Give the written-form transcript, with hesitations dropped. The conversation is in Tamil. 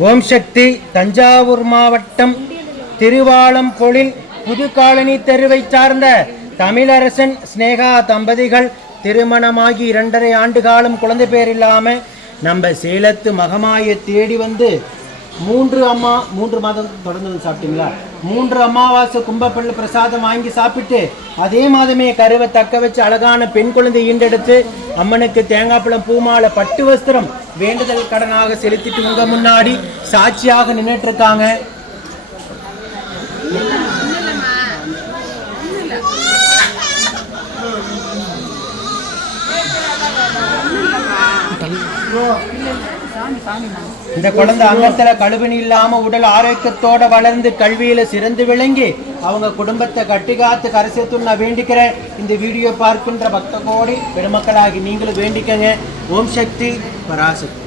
ஓம் சக்தி. தஞ்சாவூர் மாவட்டம் திருவாளம்பொழில் புதுகாலனி தெருவை சார்ந்த தமிழரசன் ஸ்னேகா தம்பதிகள் திருமணமாகி 2.5 ஆண்டு காலம் குழந்தை பேர் இல்லாமல் நம்ம சேலத்து மகமாயை தேடி வந்து 3 மாதம் தொடர்ந்து சாப்பிட்டீங்களா? 3 அமாவாசை கும்பப்பள்ளி பிரசாதம் வாங்கி சாப்பிட்டு அதே மாதமே கருவை தக்க வச்சு அழகான பெண் குழந்தை ஈண்டெடுத்து அம்மனுக்கு தேங்காய் பழம் பூமாலை பட்டு வஸ்திரம் வேண்டுதல் கடனாக செலுத்திட்டு உங்க முன்னாடி சாட்சியாக நின்றுட்டு இருக்காங்க. இந்த குழந்தை அங்கத்துல கழுவினி இல்லாம உடல் ஆரோக்கியத்தோட வளர்ந்து கல்வியில சிறந்து விளங்கி அவங்க குடும்பத்தை கட்டி காத்து கரைசேத்து நான் வேண்டிக்கிறேன். இந்த வீடியோ பார்க்கின்ற பக்த கோடி பெருமக்களாகி நீங்களும் வேண்டிக்கங்க. ஓம் சக்தி பராசக்தி.